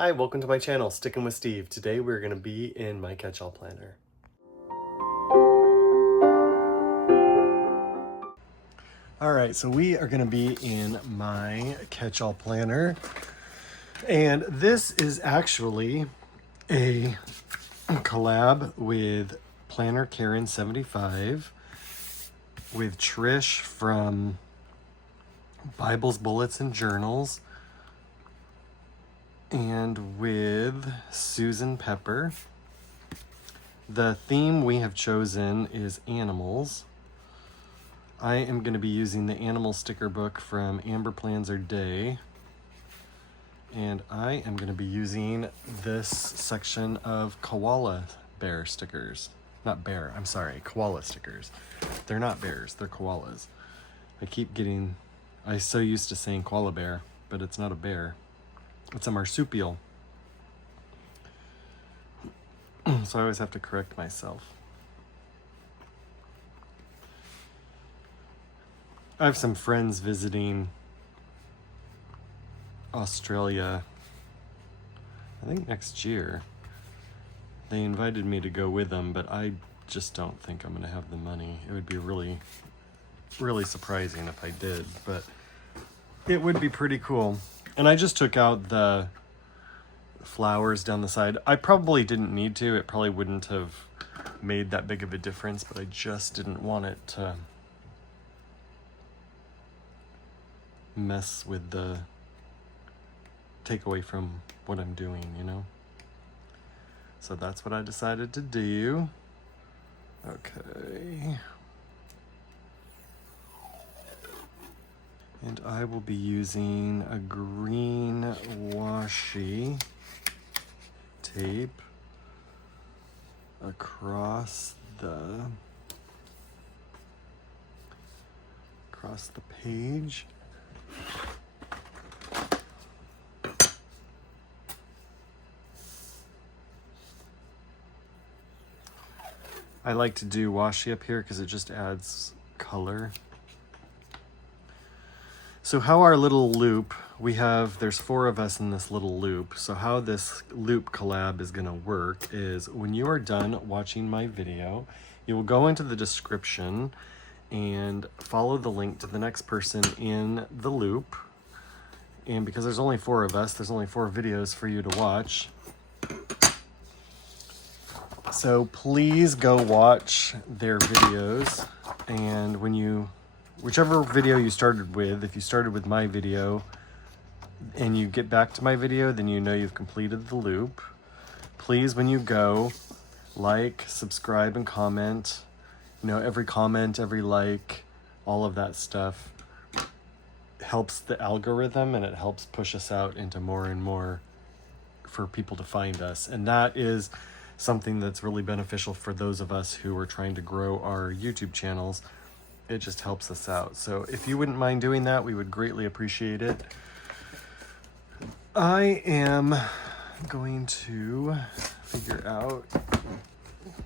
Hi, welcome to my channel, Sticking with Steve. Today we're going to be in my catch-all planner. Alright, so we are going to be in my catch-all planner. And this is actually a collab with Planner Karen 75 with Trysh from Bibles, Bullets, and Journals, and with Susan Pepper. The theme we have chosen is animals. I am going to be using the animal sticker book from Amber Plans Her Day. And I am going to be using this section of koala bear stickers. Not bear, I'm sorry, koala stickers. They're not bears, they're koalas. I'm so used to saying koala bear, but it's not a bear. It's a marsupial. So I always have to correct myself. I have some friends visiting Australia, I think next year. They invited me to go with them, but I just don't think I'm going to have the money. It would be really, really surprising if I did, but it would be pretty cool. And I just took out the flowers down the side. I probably didn't need to. It probably wouldn't have made that big of a difference, but I just didn't want it to mess with the take away from what I'm doing, you know? So that's what I decided to do. Okay. And I will be using a green washi tape across the page. I like to do washi up here because it just adds color. So how our little loop, there's 4 of us in this little loop. So how this loop collab is gonna work is when you are done watching my video, you will go into the description and follow the link to the next person in the loop. And because there's only 4 of us, there's only 4 videos for you to watch. So please go watch their videos, and whichever video you started with, if you started with my video and you get back to my video, then you know you've completed the loop. Please, when you go, like, subscribe, and comment. You know, every comment, every like, all of that stuff helps the algorithm, and it helps push us out into more and more for people to find us. And that is something that's really beneficial for those of us who are trying to grow our YouTube channels. It just helps us out. So if you wouldn't mind doing that, we would greatly appreciate it. I am going to figure out,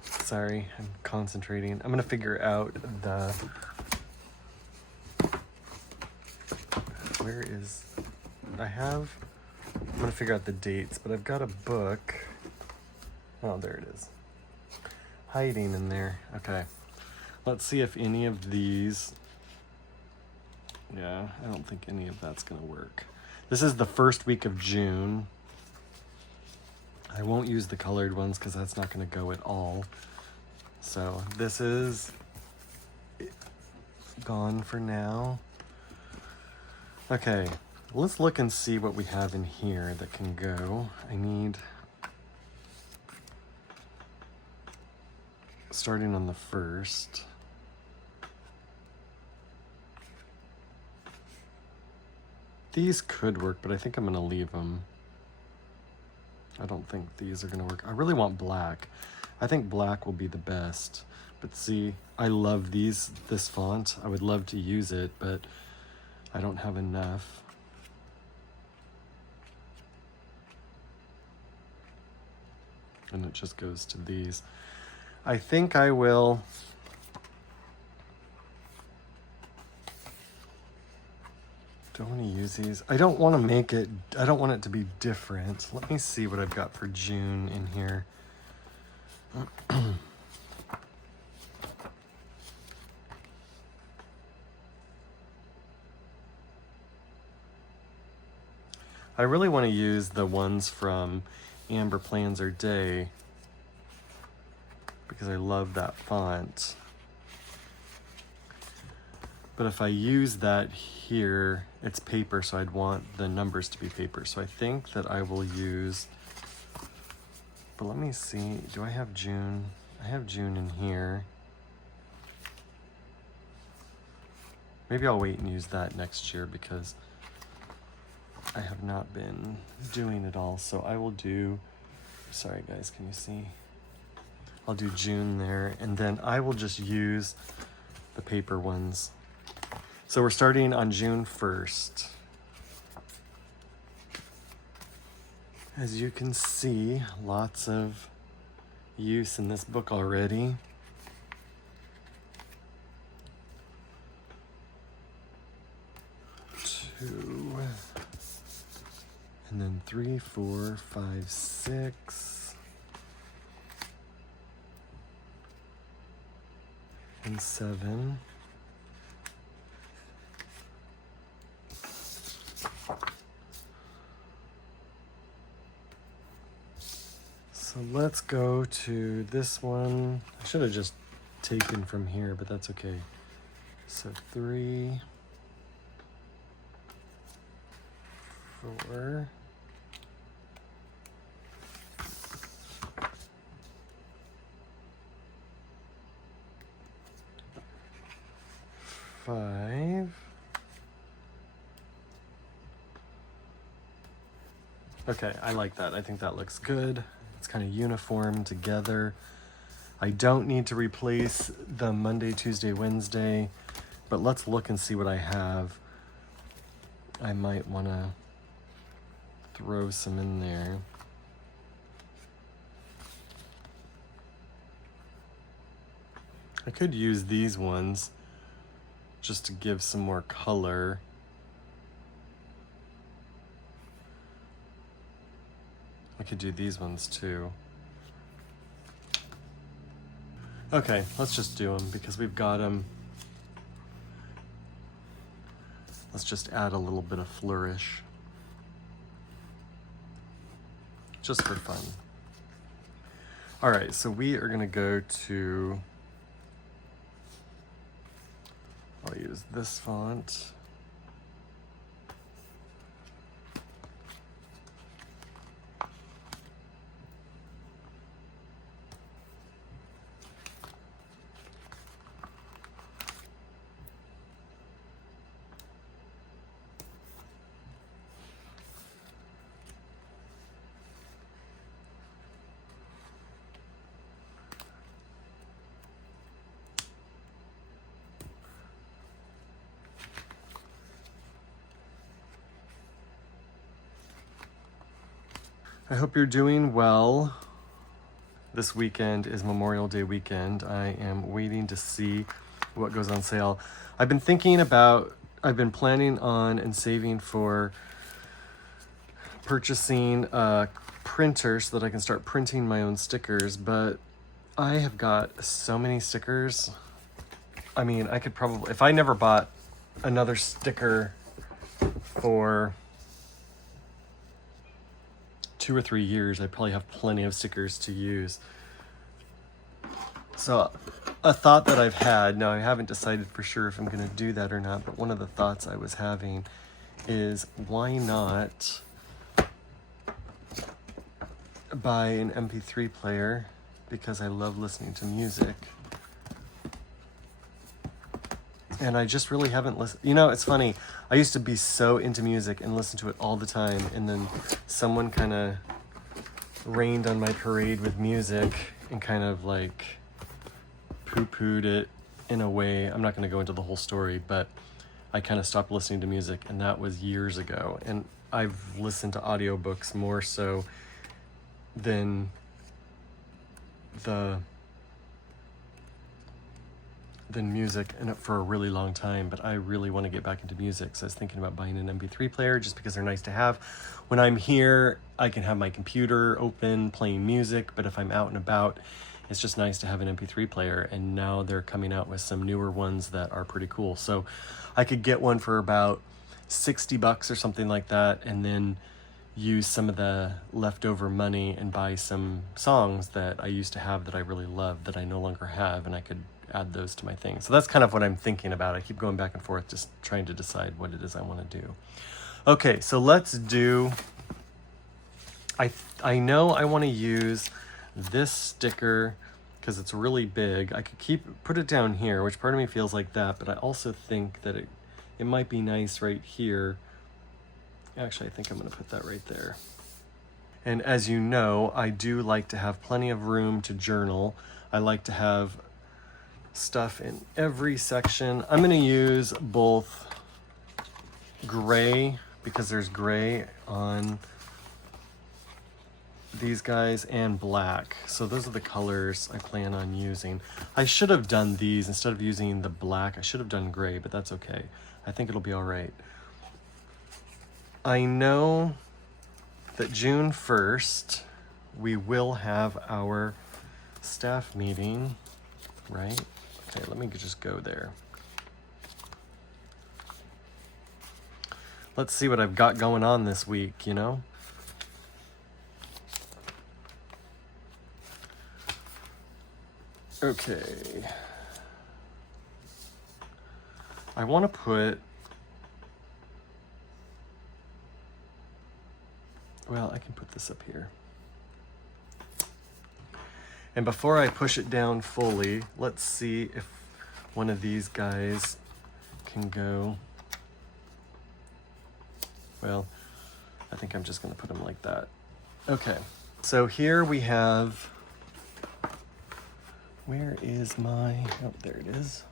sorry, I'm concentrating. I'm gonna figure out I'm gonna figure out the dates, but I've got a book. Oh, there it is. Hiding in there. Okay. Let's see if any of these... Yeah, I don't think any of that's going to work. This is the first week of June. I won't use the colored ones because that's not going to go at all. So this is gone for now. Okay, let's look and see what we have in here that can go. I need... Starting on the 1st. These could work, but I think I'm going to leave them. I don't think these are going to work. I really want black. I think black will be the best. But see, I love this font. I would love to use it, but I don't have enough. And it just goes to these. I think I will Do I want to use these? I don't want to make it, I don't want it to be different. Let me see what I've got for June in here. I really want to use the ones from Amber Plans Her Day because I love that font. But if I use that here, it's paper, so I'd want the numbers to be paper. So I think that I will use, but let me see, do I have June? I have June in here. Maybe I'll wait and use that next year because I have not been doing it all. So I will do, sorry guys, can you see? I'll do June there, and then I will just use the paper ones. So we're starting on June 1st. As you can see, lots of use in this book already. Two, and then 3, 4, 5, 6, and 7. So let's go to this one. I should have just taken from here, but that's okay. So 3, 4, 5. Okay, I like that. I think that looks good. It's kind of uniform together. I don't need to replace the Monday, Tuesday, Wednesday, but let's look and see what I have. I might want to throw some in there. I could use these ones just to give some more color. I could do these ones too. Okay, let's just do them because we've got them. Let's just add a little bit of flourish. Just for fun. All right, so we are gonna go to, I'll use this font. I hope you're doing well. This weekend is Memorial Day weekend. I am waiting to see what goes on sale. I've been planning on and saving for purchasing a printer so that I can start printing my own stickers, but I have got so many stickers. I mean, I could probably, if I never bought another sticker for 2 or 3 years, I probably have plenty of stickers to use. So a thought that I've had, now I haven't decided for sure if I'm gonna do that or not, but one of the thoughts I was having is why not buy an MP3 player, because I love listening to music. And I just really haven't listened. You know, it's funny. I used to be so into music and listen to it all the time. And then someone kind of rained on my parade with music and kind of like poo-pooed it in a way. I'm not going to go into the whole story, but I kind of stopped listening to music, and that was years ago. And I've listened to audiobooks more so than the than music and for a really long time, but I really want to get back into music. So I was thinking about buying an MP3 player just because they're nice to have. When I'm here, I can have my computer open playing music, but if I'm out and about, it's just nice to have an MP3 player. And now they're coming out with some newer ones that are pretty cool. So I could get one for about $60 or something like that, and then use some of the leftover money and buy some songs that I used to have that I really loved that I no longer have, and I could add those to my thing. So that's kind of what I'm thinking about. I keep going back and forth just trying to decide what it is I want to do. Okay, so let's do, I know I want to use this sticker because it's really big. I could put it down here, which part of me feels like that, but I also think that it might be nice right here. Actually, I think I'm going to put that right there. And as you know, I do like to have plenty of room to journal. I like to have stuff in every section. I'm going to use both gray, because there's gray on these guys, and black. So those are the colors I plan on using. I should have done these instead of using the black. I should have done gray, but that's okay. I think it'll be all right. I know that June 1st, we will have our staff meeting, right? Okay, let me just go there. Let's see what I've got going on this week, you know? Okay. I want to put, well, I can put this up here. And before I push it down fully, let's see if one of these guys can go. Well, I think I'm just going to put them like that. Okay, so here we have, where is my, oh, there it is.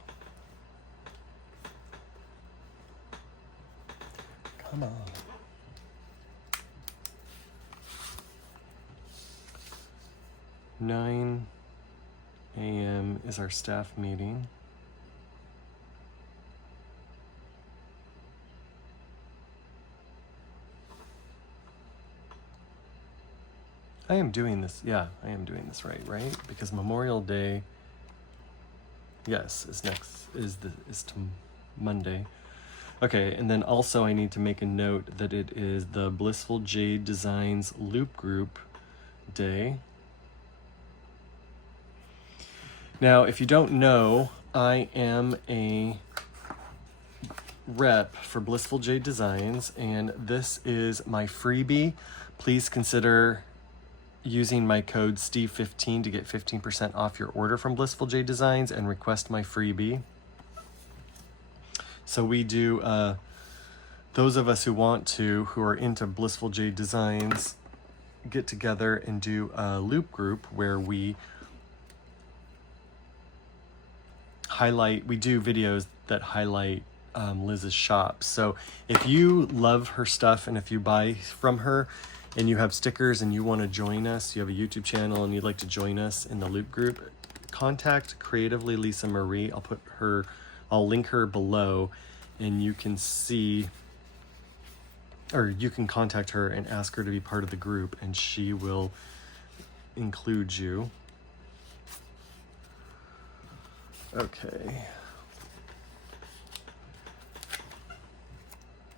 Come on. 9 a.m. is our staff meeting. I am doing this, yeah, I am doing this right? Because Memorial Day, yes, is Monday. Okay, and then also I need to make a note that it is the Blissful Jade Designs Loop Group Day. Now, if you don't know, I am a rep for Blissful Jade Designs, and this is my freebie. Please consider using my code STEVE15 to get 15% off your order from Blissful Jade Designs and request my freebie. So we do, those of us who are into Blissful Jade Designs, get together and do a loop group where we do videos that highlight Liz's shop. So if you love her stuff and if you buy from her and you have stickers and you want to join us, you have a YouTube channel and you'd like to join us in the loop group, contact Creatively Lisa Marie. I'll link her below, and you can see, or you can contact her and ask her to be part of the group, and she will include you. Okay.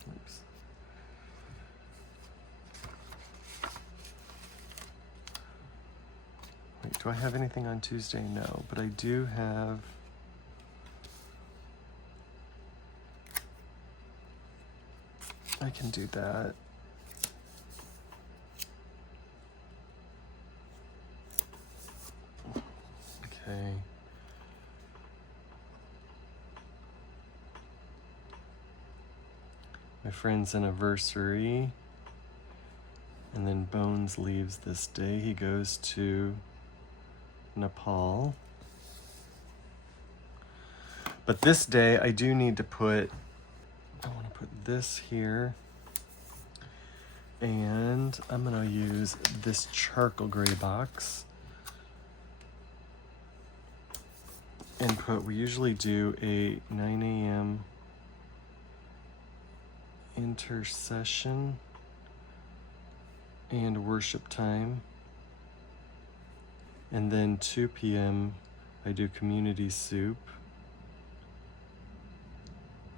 Oops. Wait, do I have anything on Tuesday? No, but I do have. I can do that. Okay. My friend's anniversary, and then Bones leaves this day. He goes to Nepal. But this day I do need to I want to put this here, and I'm going to use this charcoal gray box. input, we usually do a 9 a.m. intercession and worship time. And then 2 p.m. I do community soup.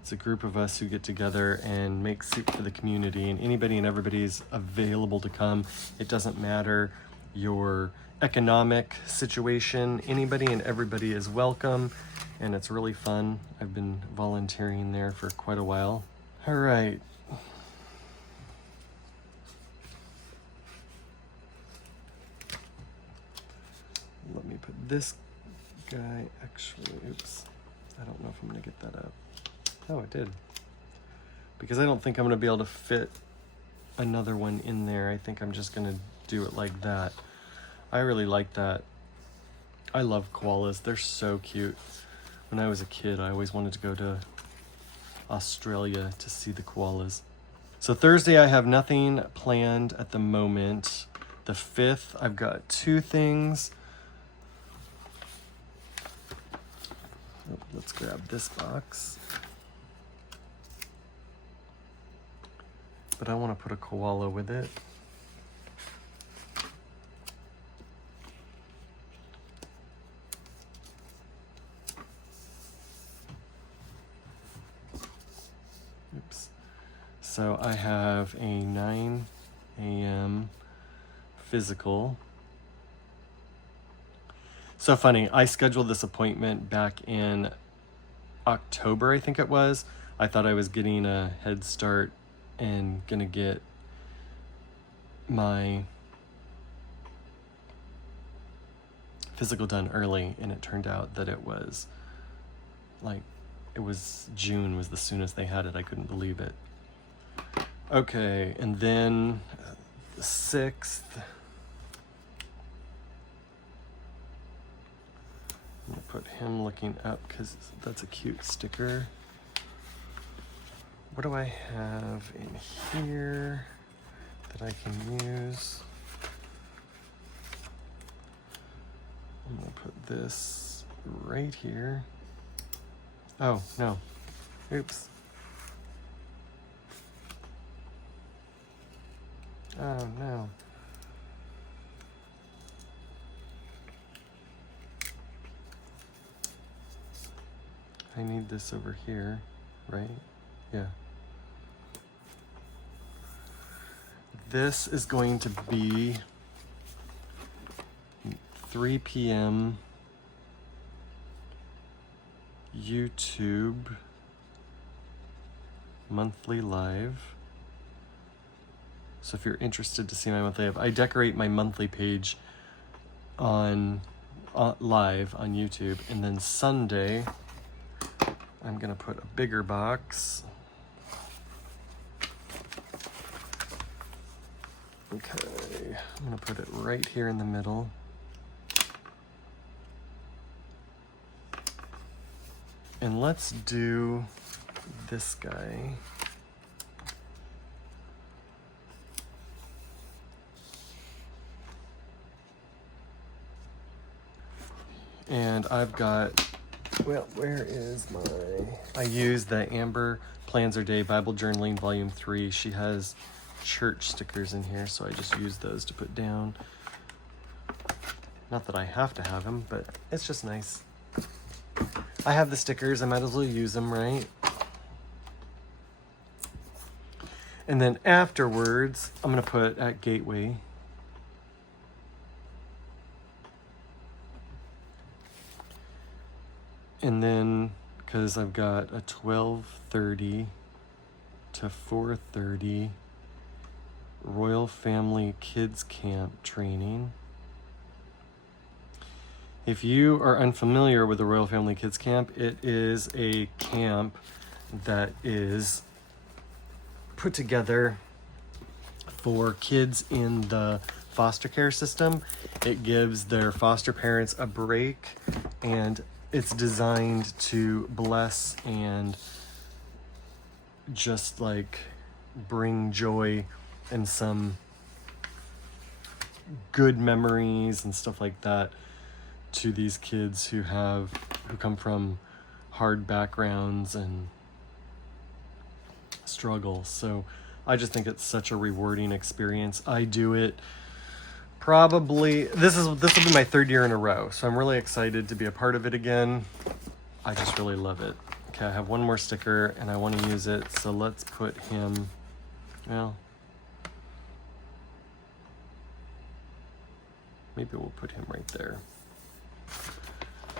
It's a group of us who get together and make soup for the community, and anybody and everybody is available to come. It doesn't matter your economic situation. Anybody and everybody is welcome, and it's really fun. I've been volunteering there for quite a while. All right. Let me put this guy, actually, oops. I don't know if I'm gonna get that up. Oh, it did. Because I don't think I'm gonna be able to fit another one in there. I think I'm just gonna do it like that. I really like that. I love koalas, they're so cute. When I was a kid, I always wanted to go to Australia to see the koalas. So Thursday, I have nothing planned at the moment. The 5th, I've got 2 things. Oh, let's grab this box. But I want to put a koala with it. Oops. So I have a 9 a.m. physical. So funny, I scheduled this appointment back in October, I think it was. I thought I was getting a head start and gonna get my physical done early, and it turned out that it was June was the soonest they had it. I couldn't believe it. Okay, and then the 6th, I'm gonna put him looking up because that's a cute sticker. What do I have in here that I can use? I'm gonna put this right here. Oh, no. Oops. Oh, no. I need this over here, right? Yeah. This is going to be 3 p.m. YouTube monthly live. So if you're interested to see my monthly live, I decorate my monthly page on live on YouTube, and then Sunday I'm gonna put a bigger box. Okay, I'm gonna put it right here in the middle. And let's do this guy. And I've got, well, where is my, I use the Amber Plans Her Day Bible Journaling Volume 3. She has church stickers in here, so I just use those to put down. Not that I have to have them, but it's just nice. I have the stickers, I might as well use them, right? And then afterwards, I'm gonna put at Gateway. And then, because I've got a 12:30 to 4:30 Royal Family Kids Camp training. If you are unfamiliar with the Royal Family Kids Camp, it is a camp that is put together for kids in the foster care system. It gives their foster parents a break, and it's designed to bless and just like bring joy and some good memories and stuff like that to these kids who have who come from hard backgrounds and struggles. So I just think it's such a rewarding experience. I do it probably, this will be my 3rd year in a row, so I'm really excited to be a part of it again. I just really love it. Okay, I have one more sticker and I want to use it, so let's put him, well, maybe we'll put him right there.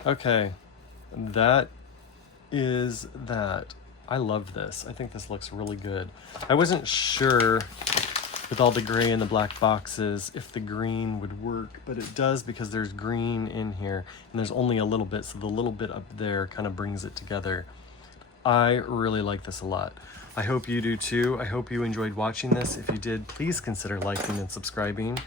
Okay, that is that. I love this. I think this looks really good. I wasn't sure with all the gray and the black boxes if the green would work, but it does because there's green in here and there's only a little bit, so the little bit up there kind of brings it together. I really like this a lot. I hope you do too. I hope you enjoyed watching this. If you did, please consider liking and subscribing.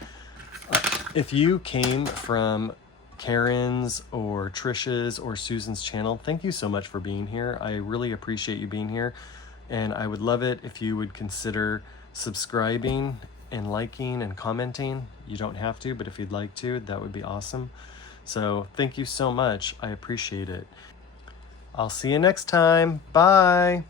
If you came from Karen's or Trish's or Susan's channel, thank you so much for being here. I really appreciate you being here, and I would love it if you would consider subscribing and liking and commenting. You don't have to, but if you'd like to, that would be awesome. So thank you so much. I appreciate it. I'll see you next time. Bye.